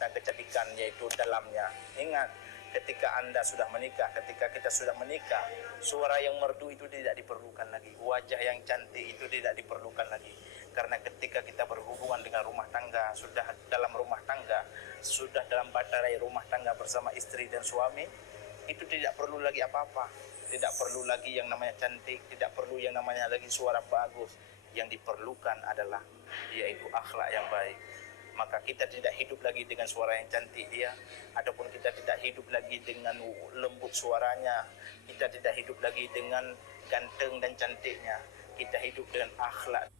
dan kecantikan yaitu dalamnya. Ingat, ketika Anda sudah menikah, ketika kita sudah menikah, suara yang merdu itu tidak diperlukan lagi, wajah yang cantik itu tidak diperlukan lagi. Karena ketika kita berhubungan dengan rumah tangga, sudah dalam rumah tangga, sudah dalam baterai rumah tangga bersama istri dan suami, itu tidak perlu lagi apa-apa. Tidak perlu lagi yang namanya cantik, tidak perlu yang namanya lagi suara bagus. Yang diperlukan adalah yaitu akhlak yang baik. Maka kita tidak hidup lagi dengan suara yang cantik dia, ataupun kita tidak hidup lagi dengan lembut suaranya, kita tidak hidup lagi dengan ganteng dan cantiknya, kita hidup dengan akhlak.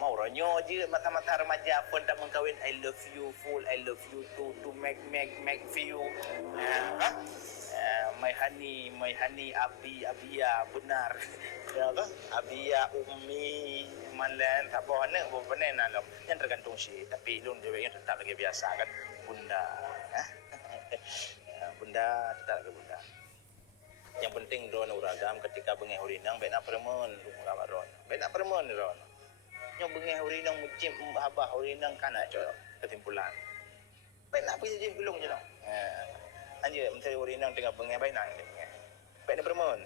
Mau ronyo je mata-mata remaja pun tak mengkawin. I love you full, I love you to make you. My honey, Abia, benar. Ya apa? Abia, Umi, Malan, tak apa mana, apa mana nak. Yang tergantung sih. Tapi lun jawabnya tetap lagi biasa kan, bunda. Bunda tetap lagi bunda. Yang penting drone uragam ketika bengai hurinang, baik nak peremon, rumah kabaron. Baik nak peremon drone. Yang bengai hurinang mucim habah hurinang kana cok kesimpulan. Baik nak pergi je belum je dong. Anjir menteri hurinang tengah bengai baik nak. Baik nak peremon.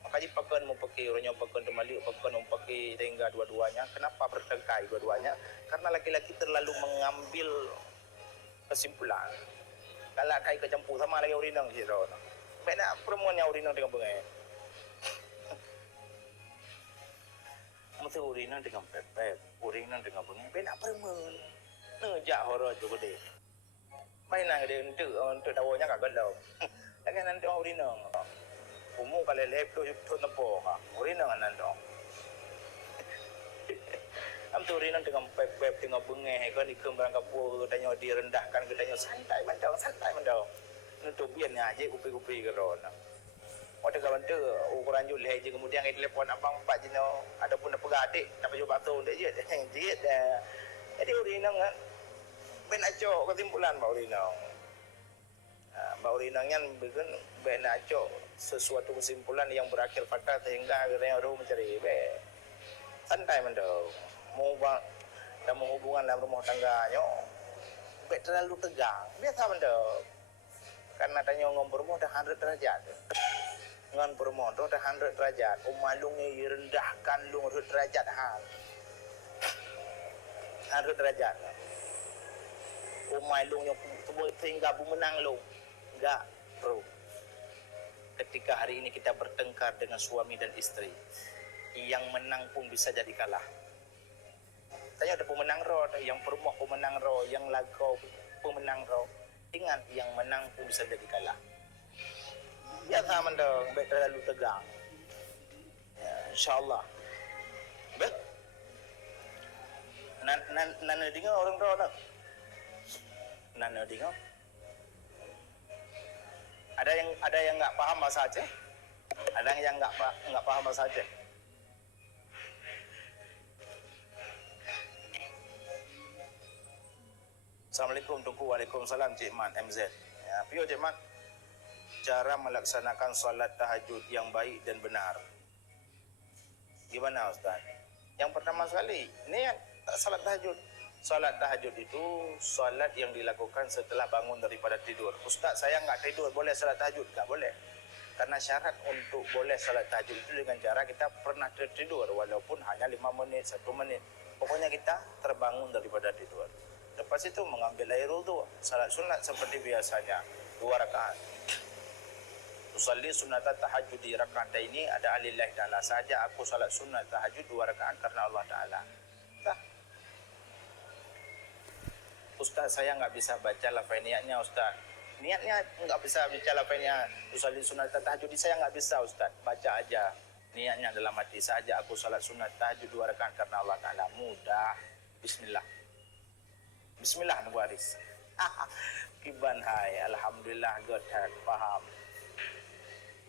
Makanya pakai mau pakai orangnya pakai temali, pakai mau pakai tengah dua-duanya. Kenapa bertengkar dua-duanya? Karena laki-laki terlalu mengambil kesimpulan. Kalau kai kecampur sama lagi hurinang je dong. Baik nak peremon yang hurinang tengah bengai. Mesti urinan dengan pepet, urinan dengan bunyi. Benak permen, nejak horor tu gede. Mainan gede untuk dawanya kagak galau. Lagi nanti urinan. Umum kalau lepas tu nampak, urinan nanti. Am tu urinan dengan pepet dengan bunyi. Kan ikut barang kapur, tanya direndahkan, tanya santai mandau. Untuk biarnya aja kupi-kupi kerana. Ada kawan tu ukuran julai je kemudian kita telefon abang pak jino ada pun apa adik tak payah batu dia je jit jadi urinang kan ben acok kesimpulan bau urinang bau urinangnya bukan ben acok sesuatu kesimpulan yang berakhir fatal sehingga akhirnya orang mencari be santai mendau mau dalam hubungan dalam rumah tangganya be terlalu tegang biasa mendau karena tanya ngobrol dah 100 derajat ngan bermondo dah 100 derajat umalungnya direndahkan lu 100 derajat hal 100 derajat umalungnya sehingga menang lu enggak bro. Ketika hari ini kita bertengkar dengan suami dan istri, yang menang pun bisa jadi kalah. Tanya ada pemenang roh, yang perempuan pemenang roh, yang lagu pemenang roh. Ingat yang menang pun bisa jadi kalah. Ya sama dong, baik terlalu tegang. Ya, InsyaAllah. Baik. Nana dengar orang tua tak? Nana dengar. Ada yang enggak paham bahasa Aceh? Ada yang enggak paham bahasa Aceh? Assalamualaikum Tunku. Waalaikumsalam Cik Man MZ. Ya, Pio Cik Man. Cara melaksanakan solat tahajud yang baik dan benar. Gimana Ustaz? Yang pertama sekali, niat salat tahajud. Salat tahajud itu salat yang dilakukan setelah bangun daripada tidur. Ustaz, saya enggak tidur, boleh salat tahajud? Enggak boleh. Karena syarat untuk boleh salat tahajud itu dengan cara kita pernah tertidur walaupun hanya 5 menit, 1 menit. Pokoknya kita terbangun daripada tidur. Lepas itu mengambil air wudu, salat sunat seperti biasanya, 2 rakaat. Usalli sunat tahajud di rakaat ini ada alillahi ta'ala saja aku salat sunat tahajud 2 rakaat karena Allah Ta'ala. Dah. Ustaz, saya enggak bisa baca lafaz niatnya Ustaz. Niatnya enggak bisa baca lafaz niat. Usalli sunat tahajud saya enggak bisa Ustaz. Baca aja niatnya dalam hati saja aku salat sunat tahajud 2 rakaat karena Allah Ta'ala. Mudah. Bismillah. Bismillah Nabi Aris. Kiban hai. Alhamdulillah God faham.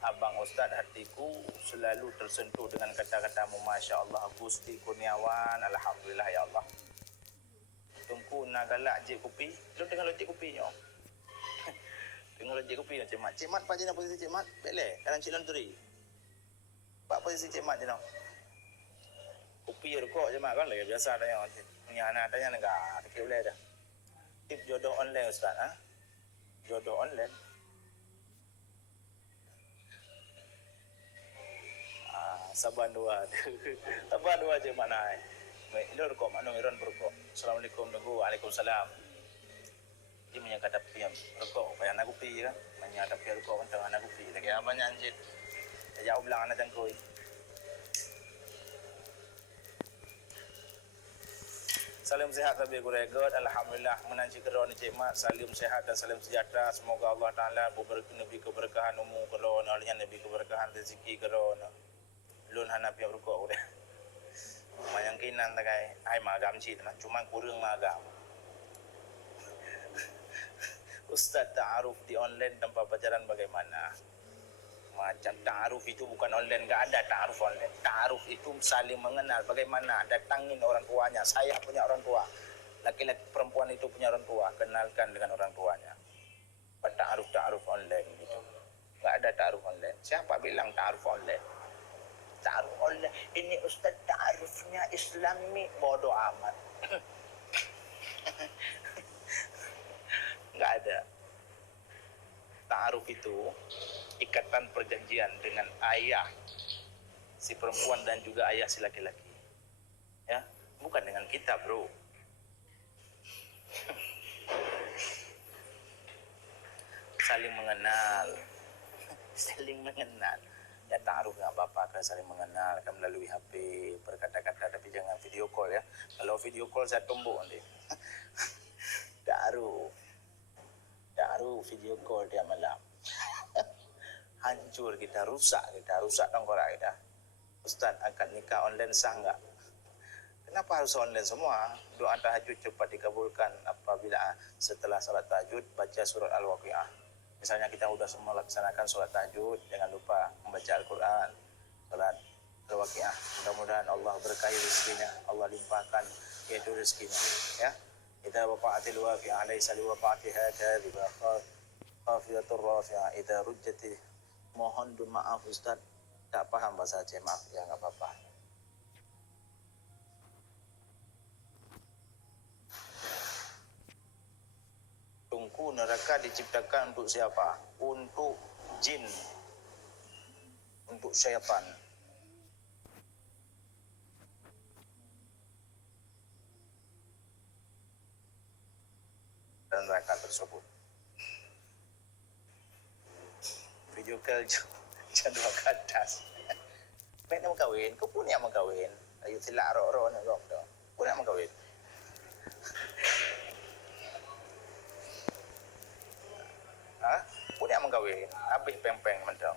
Abang Ustaz, hatiku selalu tersentuh dengan kata-katamu. Masya Allah, Gusti Kurniawan. Alhamdulillah ya Allah. Tungku nak galak je kopi. Lu tengah loncik kopinya. Tengok je kopi Cik Mat. Cik Mat apa je nak posisi Cik Mat? Beleh, kadang Cik Laundry. Pak posisi Cik Mat je nak. Kopi rokok je Mat kan lagi biasa tanya. Punya anak tanya enggak, tak boleh dah. Tip jodoh online Ustaz, ha? Jodoh online. Saban dua. Saban dua je Mat naik. Baik, ini rokok mak nong iron berokok. Assalamualaikum tunggu. Waalaikumsalam. Dia menyangka tapi yang rokok payah nak kopi kan. Menyangka tapi rokok kan nak kopi. Lagi apa nyanjit. Jauh bilang anak jangkoi. Salam sehat tapi kuregot. Alhamdulillah menanci keron Cik Mat. Salam sehat dan salam sejahtera. Semoga Allah Taala memberi keberkahan umur keron, olehnya Nabi keberkahan rezeki keron. Lun hanapi rokok udah. Mayang kinan tak kai. Ai magam cit mah. Cuma kurang magam. Ustaz ta'aruf di online tanpa pacaran bagaimana? Macam ta'aruf itu bukan online, enggak ada ta'aruf online. Ta'aruf itu saling mengenal. Bagaimana? Datangin orang tuanya. Saya punya orang tua. Laki-laki perempuan itu punya orang tua. Kenalkan dengan orang tuanya. Ta'aruf online gitu. Enggak ada ta'aruf online. Siapa bilang ta'aruf online? Ta'aruf online. Ini Ustaz ta'arufnya Islami. Bodoh amat. Enggak ada. Ta'aruf itu ikatan perjanjian dengan ayah si perempuan dan juga ayah si laki-laki. Ya, bukan dengan kita, bro. Saling mengenal. Saling mengenal. Ya ta'aruf enggak apa-apa kan saling mengenal kan melalui HP berkata-kata tapi jangan video call ya. Kalau video call saya tumbuk nanti. Ta'aruf video call dia malam. Hancur kita, rusak tengkorak kita. Ustaz akan nikah online sah enggak? Kenapa harus online semua? Doa tahajud cepat dikabulkan apabila setelah salat tahajud baca surat Al-Waqiah. Misalnya kita sudah semua laksanakan salat tahajud, jangan lupa membaca Al-Quran, salat Al-Waqiah. Mudah-mudahan Allah berkahi rezekinya, Allah limpahkan yaitu rezekinya. Ya. Idza waqa'atil waqi'ah laysa liwaqa'atiha kadhiba khafiyatur rafi'ah idza rujjati. Mohon maaf Ustaz, tak paham bahasa Aceh, maaf ya enggak apa-apa. Tungku neraka diciptakan untuk siapa? Untuk jin, untuk syaitan. Dan neraka tersebut. Video call jadwal ke atas. Baik nak kahwin, kau pun yang mau kahwin. Ayo silap roh-roh nak roh dah. Pun yang mau kahwin. Ha? Pun yang mau kahwin. Habis peng-peng mentang.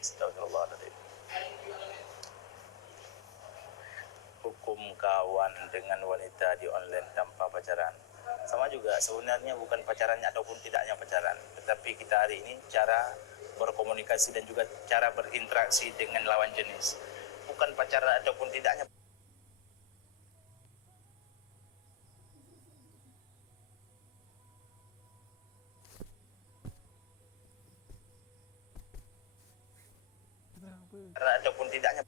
Astagfirullahaladzim. Hukum kawan dengan wanita di online tanpa pacaran. Sama juga sebenarnya bukan pacarannya ataupun tidaknya pacaran, tetapi kita hari ini cara berkomunikasi dan juga cara berinteraksi dengan lawan jenis. Bukan pacaran ataupun tidaknya. Ataupun tidaknya.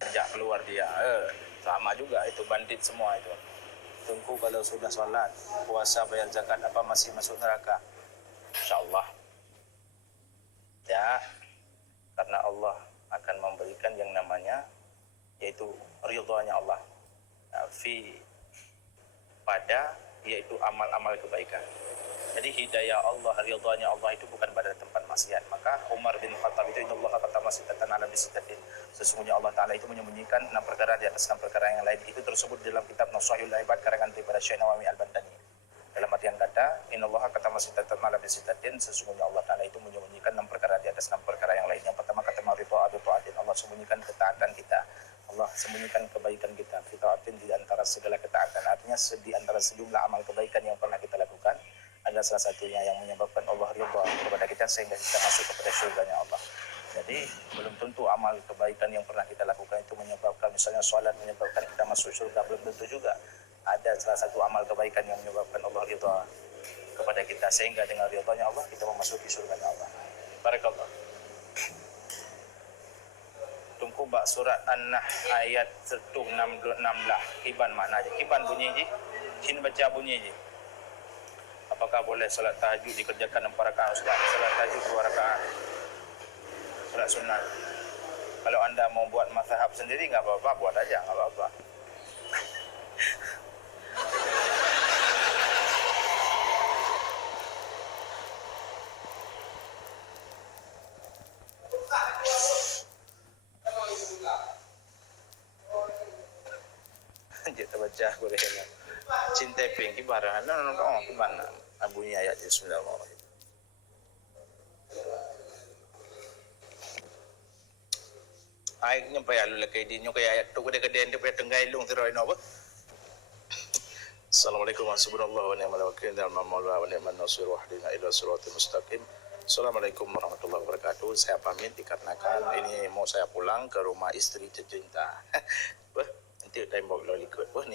Sejak keluar dia, sama juga itu bandit semua itu. Tunggu kalau sudah sholat, puasa, bayar zakat apa masih masuk neraka? InsyaAllah. Ya, karena Allah akan memberikan yang namanya yaitu ridhonya Allah. Pada yaitu amal-amal kebaikan. Jadi hidayah Allah, ridhonya Allah itu bukan pada tempat maksiat. Maka Umar bin Khattab itu innallaha katama sitatan ala bisitatin. Sesungguhnya Allah Ta'ala itu menyembunyikan 6 perkara di atas 6 perkara yang lain. Itu tersebut dalam kitab Nashihul Ibad karangan daripada Syekh Nawawi Al-Bantani. Dalam artian kata, innallaha katama sitatan ala bisitatin. Sesungguhnya Allah Ta'ala itu menyembunyikan 6 perkara di atas 6 perkara yang lain. Yang pertama kata ridho adu ta'atin. Allah sembunyikan ketaatan kita. Allah sembunyikan kebaikan kita. Fita'atin di atas segala ketaatan. Artinya di antara sejumlah amal kebaikan yang pernah kita lakukan adalah salah satunya yang menyebabkan Allah ridha kepada kita sehingga kita masuk kepada surganya Allah. Jadi belum tentu amal kebaikan yang pernah kita lakukan itu menyebabkan, misalnya solat menyebabkan kita masuk surga, belum tentu juga. Ada salah satu amal kebaikan yang menyebabkan Allah ridha kepada kita sehingga dengan ridhanya Allah kita memasuki surganya Allah. Barakallah. Tungku bak surat An-Nahl ayat 166 lah. Kiban makna je. Kiban bunyi je. Sini baca bunyi je. Apakah boleh salat tahajud dikerjakan 4 rakaat Ustaz? Salat tahajud 2 rakaat. Salat sunat. Kalau anda mau buat mazhab sendiri enggak apa-apa, buat aja, enggak apa-apa. Kita baca boleh lah. Cinta ping kibaran. No, kibana. Bunyi ayat Bismillahirrahmanirrahim. Ayat nyampai alu lekay di nyo kaya ayat tu gede-gede dia punya tenggai lung tiroy no ba. Assalamualaikum warahmatullahi wabarakatuh. Wa ni'mal nasir wa hdina ila siratal mustaqim. Assalamualaikum warahmatullahi wabarakatuh. Saya pamit dikarenakan ini mau saya pulang ke rumah istri tercinta. Nanti time bawa ikut pun.